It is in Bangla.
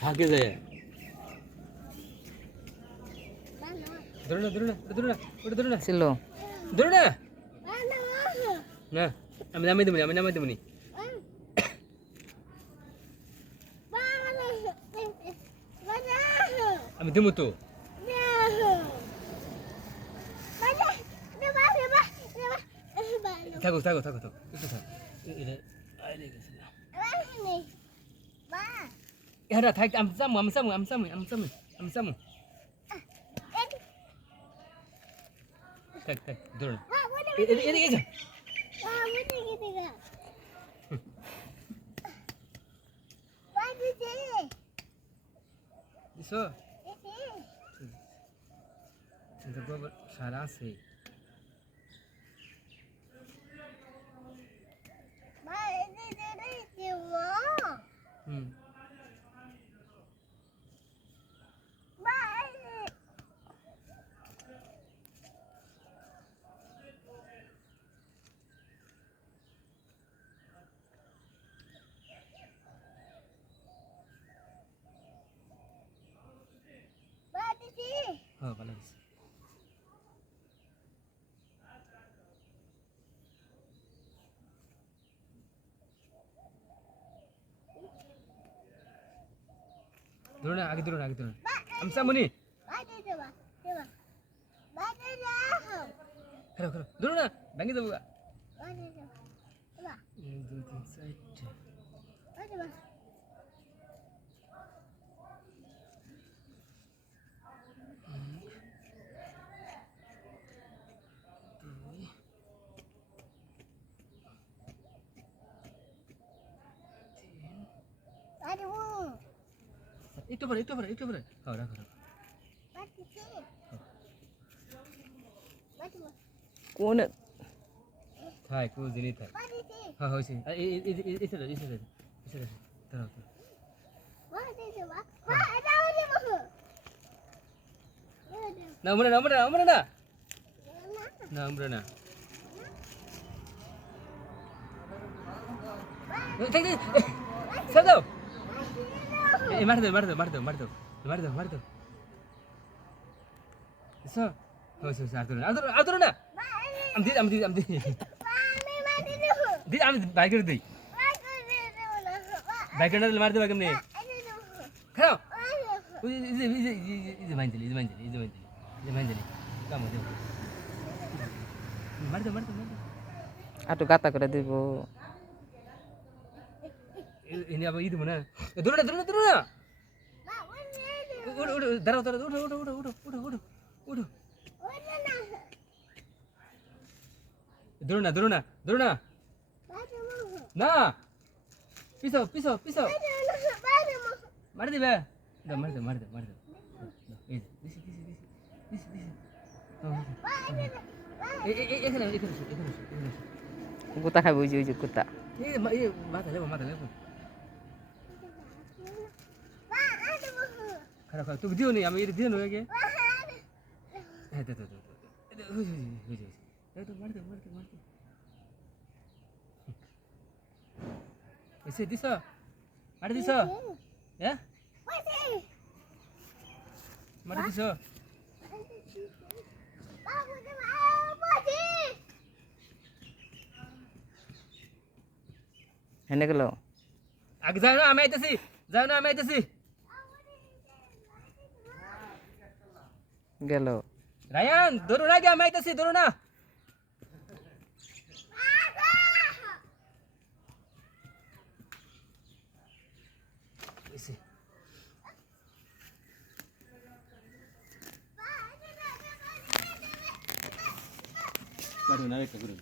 ভাগে যায় ধরো না ধরো না ধরো না ওটা ধরো না ছিল ধরো না না আমি নামাই দেবনি আমি নামাই দেবনি আমি দেবো তো থাকো থাকো থাকো তো একটু থাক এটা থাক আমি সামু আমি সামু আমি সামু আমি সামু আমি সামু থাক থাক ধরো এদিকে যা দিছো এটা গোবর সারা আছে হুম হ্যাঁ ভালো আছে ধরো না আগে ধরো না আগে ধরো আমি সামুনি খারাপ খারাপ ধরো না ভেঙে দেবো গা। 1 2 3 4 একটু পরে হ্যাঁ রাখো রাখো কোন থাক কোন জিনিস থাক হ্যাঁ হয়েছে এসে দাঁড়াও না আমরা না আমরা আমরা না না আমরা না দাও মার দাও মার দাও মার দাও মার দাও মার দাও মার দাও এসো হয়েছে হয়েছে আর ধরো না আমি বাইকের দিই বাইকের না মার দেবো কেমনি খাও ইজে মাইন্দিলি কাম দেব মার দাও আটু গাতা করে দিব এনে আবার ই দেবো না ধরো না দাঁড়াও উঠো ধরো না না পিছো মার দিবে মার দাও এই এখানে কুত্তা খাবে ওই যে কুত্তা মাথা লেবো খারাপ তুমি দিও নি আমি দিও না আগে হ্যাঁ মার দাও এসে দিছ মার দিছ হ্যাঁ মার দিছ হেনে গেল আগে যাও না আমি আইতেছি গেল রায়ান ধরো না আমি আইতেছি ধরো না করুন আরেকটা করুন